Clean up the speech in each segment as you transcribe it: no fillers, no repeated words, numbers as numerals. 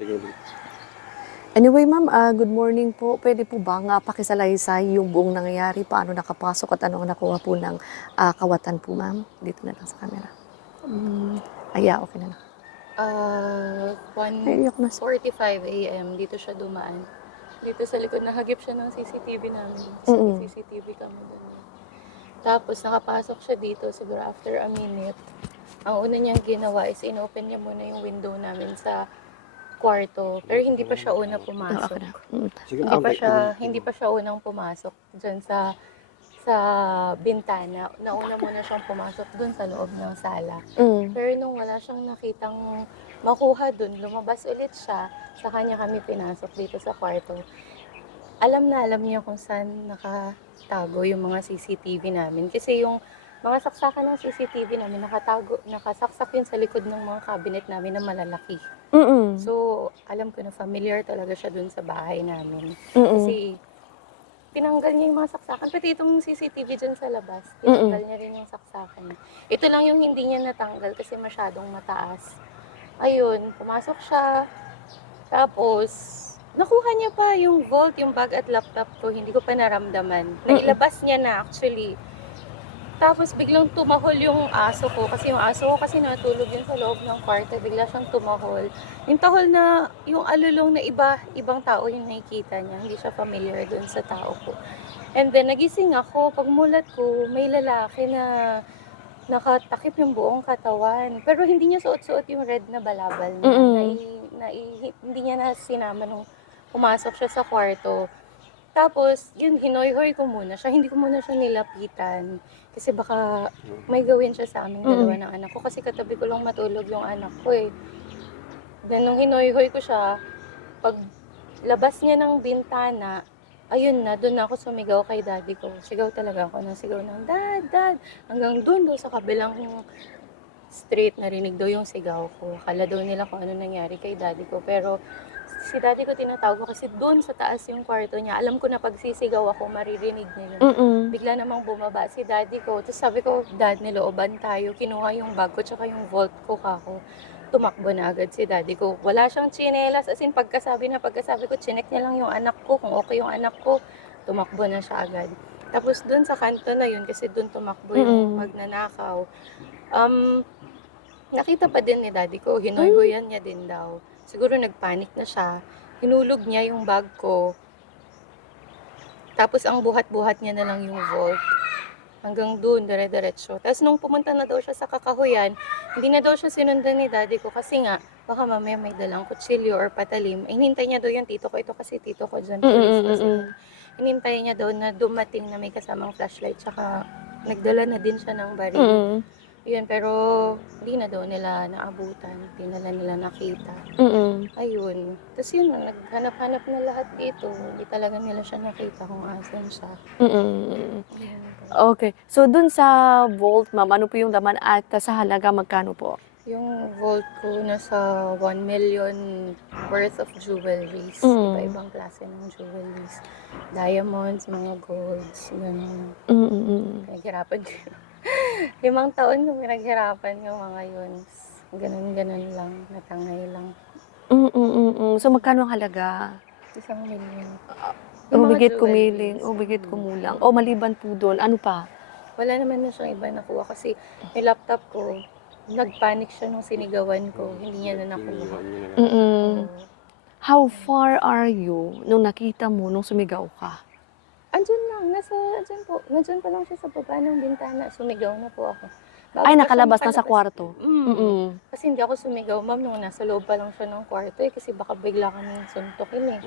Sige ulit. Anyway ma'am, good morning po. Puwede po bang, pakisalaysay yung buong nangyayari, paano nakapasok at ano ang nakuha po ng, kawatan po ma'am? Dito na lang sa camera. Okay na lang. Ay, iyak na siya. 1:45 AM dito siya dumaan. Dito sa likod nakagip siya ng CCTV namin. Kasi may Mm. CCTV kami doon. Tapos nakapasok siya dito siguro after a minute. Ang una niyang ginawa is inopen niya muna yung window namin sa kwarto. Pero hindi pa siya una Oo, okay pumasok. na. Sige Okay. Hindi pa siya unang pumasok diyan sa bintana. Nauna muna siyang pumasok dun sa loob ng sala. Mm. Pero nung wala siyang nakitang makuha dun, lumabas ulit siya, sa kanya kami pinasok dito sa kwarto. Alam na alam niya kung saan nakatago yung mga CCTV namin. Kasi yung mga saksakan ng CCTV namin, nakasaksak yun sa likod ng mga cabinet namin na malalaki. Mm. So, alam ko na familiar talaga siya dun sa bahay namin. Mm. Kasi tinanggal niya yung mga saksakan. Pati itong CCTV dyan sa labas, tinanggal niya rin yung saksakan. Ito lang yung hindi niya natanggal kasi masyadong mataas. Ayun, pumasok siya. Tapos, nakuha niya pa yung vault, yung bag at laptop ko. Hindi ko pa naramdaman. Nailabas niya na actually. Tapos biglang tumahol yung aso ko. Kasi yung aso ko kasi natulog yun sa loob ng kwarto. Bigla siyang tumahol. Yung tahol na, yung alulong na ibang tao yung nakikita niya. Hindi siya familiar dun sa tao ko. And then, nagising ako. Pagmulat ko, may lalaki na nakatakip yung buong katawan. Pero hindi niya suot-suot yung red na balabal niya. Hindi niya na sinama nung pumasok siya sa kwarto. Tapos, yun, hinoy-hoy ko muna siya. Hindi ko muna siya nilapitan. Kasi baka may gawin siya sa aming dalawa ng anak ko. Kasi katabi ko lang matulog yung anak ko eh. Then, nung hinoy-hoy ko siya, pag labas niya ng bintana, ayun na, doon na ako sumigaw kay daddy ko. Sigaw talaga ako ng sigaw ng, Dad, Dad! Hanggang doon sa kabilang street, narinig daw yung sigaw ko. Akala daw nila kung ano nangyari kay daddy ko. Pero si daddy ko tinatawag ko kasi doon sa taas yung kwarto niya. Alam ko na pag sisigaw ako, maririnig niya yun. Bigla namang bumaba si daddy ko. Tapos sabi ko, Dad, nilooban tayo. Kinuha yung bag ko tsaka yung vault ko kako. Tumakbo na agad si daddy ko. Wala siyang tsinelas. As in, pagkasabi ko, chinek niya lang yung anak ko. Kung okay yung anak ko, tumakbo na siya agad. Tapos doon sa kanto na yun, kasi doon tumakbo yung magnanakaw. Nakita pa din ni daddy ko, hinoy-hoyan niya din daw. Siguro nagpanic na siya. Hinulog niya yung bag ko. Tapos ang buhat-buhat niya na lang yung vault. Hanggang doon, dire-diretso. Tapos nung pumunta na daw siya sa kakahuyan, hindi na daw siya sinundan ni daddy ko kasi nga, baka mamaya may dalang kutsilyo or patalim. Hinintay niya daw yung tito ko. Ito kasi tito ko dyan, police kasi. Hinintay niya daw na dumating na may kasamang flashlight. Tsaka nagdala na din siya ng baril. Yun, pero hindi na daw nila naabutan. Hindi na nila nakita. Ayun. Tapos yun, naghanap-hanap na lahat dito. Hindi talaga nila siya nakita kung asan siya. Ayun. Okay. So dun sa vault ma'am, ano po yung laman at sa halaga magkano po? Yung vault ko nasa 1 million worth of jewelries. Iba-ibang klase ng jewelries. Diamonds, mga golds, gano'n. Pinaghirapan ko. 5 taon yung pinaghirapan yung mga yun. Ganun-ganun lang, natangay lang. So magkano ang halaga? 1 million. Humigit kumiling, humigit kumulang. O maliban po dun, ano pa? Wala naman na siyang iba nakuha kasi yung laptop ko, nagpanic siya nung sinigawan ko. Hindi niya na nakuha. How far are you nung nakita mo nung sumigaw ka? Andyan lang, nandyan pa lang siya sa baba ng bintana. Sumigaw na po ako. Ay, nakalabas na sa kwarto? Kasi hindi ako sumigaw, ma'am, nung nasa loob pa lang siya ng kwarto eh. Kasi baka bigla kaming suntukin eh.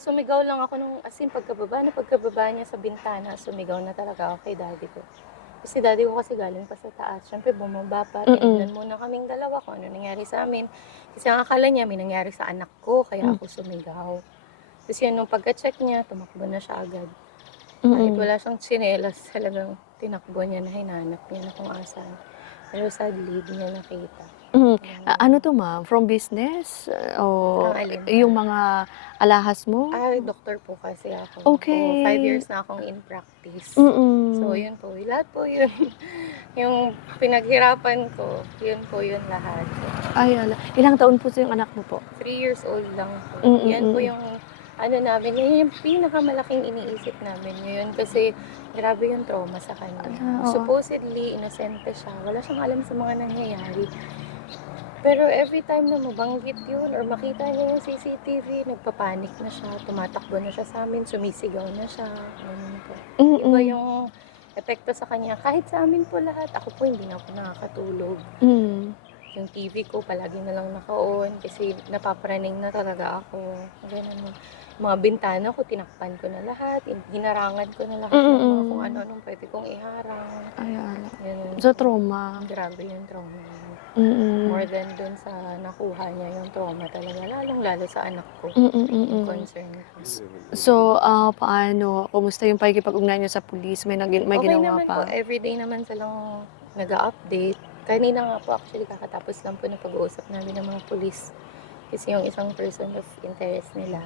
Sumigaw lang ako nung, as in, pagkababa niya sa bintana, sumigaw na talaga ako kay daddy ko. Kasi daddy ko kasi galing pa sa taas. Siyempre, bumaba pa. Tinignan muna kaming dalawa kung ano nangyari sa amin. Kasi ang akala niya, may nangyari sa anak ko, kaya ako sumigaw. Tapos yun, nung pagka-check niya, tumakbo na siya agad. Kahit wala siyang tsinelas, talagang tinakbo niya na, hinanap niya na kung asan. Pero sadly, di niya nakita. Mhm. Ano 'to ma'am, from business o Ang alin yung pa? mga alahas mo? Doktor po kasi ako. Oo, 5 years Okey. na akong in practice. So, Mm. yun po, lahat po yun, yung pinaghirapan ko, yun po yun lahat. Ay ilang taon po yung anak mo po? 3 years old lang po. Yan po Mm. yung ano namin, yun yung pinakamalaking iniisip namin ngayon kasi grabe yung trauma sa kanya. Oo. Supposedly, inosente siya. Wala siyang alam sa mga nangyayari. Pero every time na mabanggit yun or makita niya yung CCTV, nagpapanik na siya, tumatakbo na siya sa amin, sumisigaw na siya, ganun po. Iba Mm. yung epekto sa kanya. Kahit sa amin po lahat, ako po hindi na ako nakakatulog. Hmm. Yung TV ko palagi na lang naka-on kasi napapraning na talaga ako. Ganun. Mga bintana ko, tinakpan ko na lahat, hinarangan ko na lahat ng mga kung Mm. ano-anong pwede kong iharang. Ay Ganun sa po. trauma. Grabe yung trauma niya. More Mm. than dun sa nakuha niya yung trauma talaga, lalong-lalo sa anak ko, yung Mm. concern ko. So, paano, kumusta yung pakikipag-ugnayan niyo sa pulis, may Okay ginawa naman po, pa? everyday naman silang nag-a-update. Kanina nga po actually kakatapos lang po ng pag-uusap namin ng mga pulis. Kasi yung isang person of interest nila,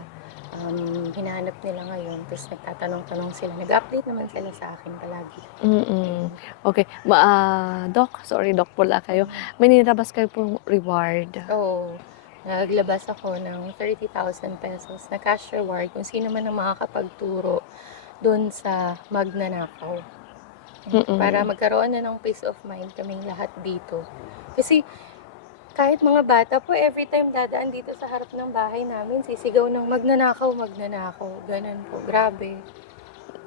hinahanap nila ngayon, tapos nagtatanong-tanong sila. Nag-update naman sila sa akin palagi. Mm. Ayun. Okey, Doc, sorry Doc pala kayo. May nilabas kayo pong reward. Oo, naglabas ako ng 30,000 pesos na cash reward kung sino man ang makakapagturo doon sa magnanakaw. Para Mm. magkaroon na ng peace of mind kaming lahat dito. Kasi kahit mga bata po, every time dadaan dito sa harap ng bahay namin, sisigaw ng magnanakaw, magnanakaw. Ganun po, grabe.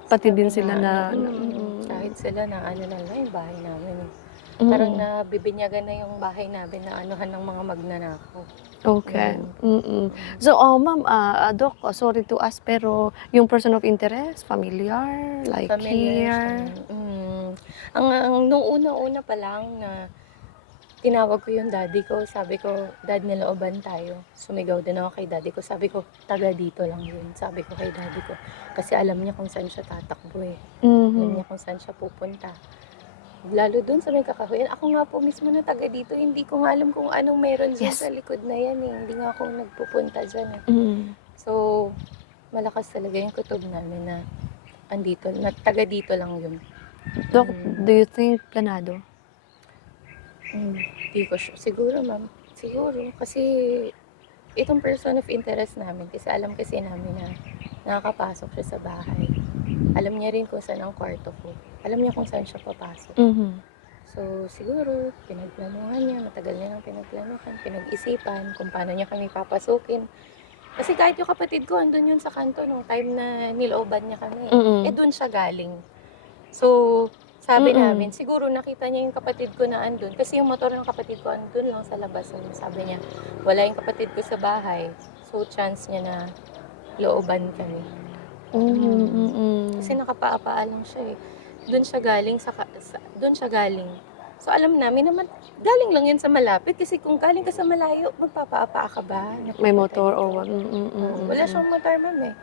Pati din Sabi sila na ano, na kahit sila na ano na lang yung bahay namin. Parang mm. nabibinyagan na yung bahay namin na anuhan ng mga magnanakaw. Okey, Ganun po. mm. So, ma'am, Doc, sorry to ask pero yung person of interest, familiar, like Familiar siya. here? Ang nung unang-una pa lang na tinawag ko yung daddy ko, sabi ko, "Dad, nilooban tayo." Sumigaw din ako kay daddy ko, sabi ko, "Taga dito lang yun." Sabi ko kay daddy ko. Kasi alam niya kung saan siya tatakbo eh. Alam Mhm. niya kung saan siya pupunta. Lalo dun sa may kakahuyan. Ako nga po mismo na taga dito, hindi ko nga alam kung anong meron dyan Yes. sa likod na yan eh. Hindi nga ako nagpupunta dyan eh. Mm. So, malakas talaga yung kutob namin na andito, na taga dito lang yun. Doc, do you think planado? Hindi ko siguro ma'am, siguro kasi itong person of interest namin kasi alam kasi namin na nakakapasok siya sa bahay. Alam niya rin kung saan ang kwarto ko. Alam niya kung saan siya papasok. Mhm. So, siguro pinagplanuhan niya, matagal niya nang pinagplanuhan, pinag-isipan kung paano niya kami papasukin. Kasi kahit yung kapatid ko andun yun sa kanto nung time na nilooban niya kami. Eh, Mm. dun siya galing. So, sabi namin, Mm. siguro nakita niya yung kapatid ko na andun. Kasi yung motor ng kapatid ko andun lang sa labas. Sabi niya, wala yung kapatid ko sa bahay. So, chance niya na looban kami. Kasi Mm. nakapaa lang siya eh. Doon siya galing doon siya galing. So, alam namin naman, galing lang yun sa malapit. Kasi kung galing ka sa malayo, magpapaa ka ba? May Napupunta motor dito. or what? Oh, wala siyang motor, ma'am eh.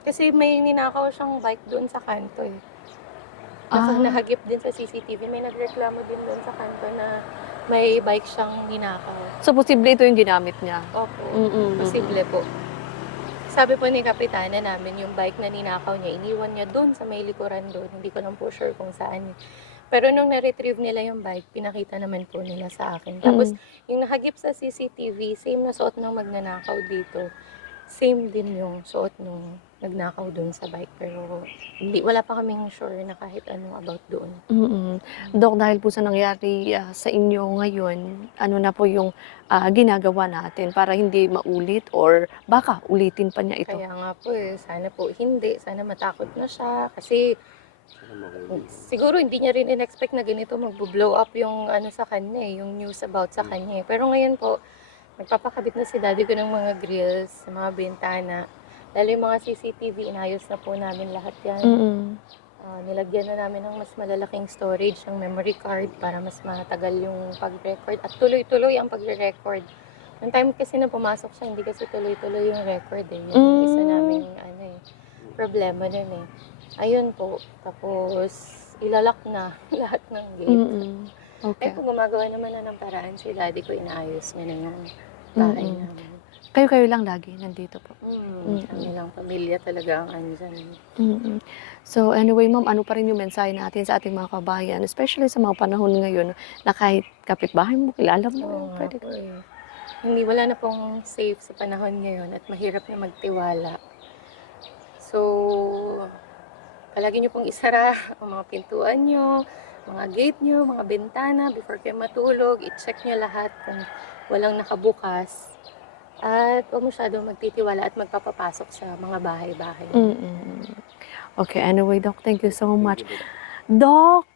Kasi may ninakaw siyang bike doon sa kanto eh. Ah, Nahagip din sa CCTV. May nagreklamo din doon sa kanto na may bike siyang ninakaw. so posible ito yung ginamit niya? Opo, Mm. posible po. Sabi po ni Kapitana namin, yung bike na ninakaw niya, iniwan niya doon sa may likuran doon. Hindi ko lang po sure kung saan. Pero nung na-retrieve nila yung bike, pinakita naman po nila sa akin. Tapos, Mm. yung nahagip sa CCTV, same na suot ng magnanakaw dito. Same din yung suot nung nagnakaw doon sa bike. Pero wala pa kaming sure na kahit ano about doon. Mm. Doc, dahil po sa nangyari, sa inyo ngayon, ano na po yung, ginagawa natin para hindi maulit or baka ulitin pa niya ito? Kaya nga po eh, sana po hindi. Sana matakot na siya. Kasi siguro hindi niya rin in-expect na ganito magbo-blow up yung ano sa kanya eh, yung news about sa kanya eh. Pero ngayon po, nagpapakabit na si daddy ko ng mga grills, sa mga bintana. Lalo yung mga CCTV, inayos na po namin lahat yan. Mm. Nilagyan na namin ng mas malalaking storage ng memory card para mas matagal yung pag-record. At tuloy-tuloy ang pagre-record. Noong time kasi na pumasok siya, hindi kasi tuloy-tuloy yung record eh. Yun yung isa naming ano eh, problema nun eh. Ayun po. Tapos, ilalak na lahat ng gate. Mm. Okay. kung gumagawa naman na ng paraan si daddy ko, inaayos niya na yung bahay Mm. namin. Kayo lang lagi nandito po? Kami lang pamilya talaga ang andyan. Mm. So anyway ma'am, ano pa rin yung mensahe natin sa ating mga kabayan, especially sa mga panahon ngayon na kahit kapitbahay mo, kilala mo, Oo nga pwede po ka. eh. Hindi, wala na pong safe sa panahon ngayon at mahirap na magtiwala. So, palagi niyo pong isara ang mga pintuan niyo, mga gate niyo, mga bintana before kayo matulog. I-check niyo lahat kung walang nakabukas. At huwag masyadong magtitiwala at magpapapasok sa mga bahay-bahay. Mm. Okay, anyway Doc, thank you so much. Doc,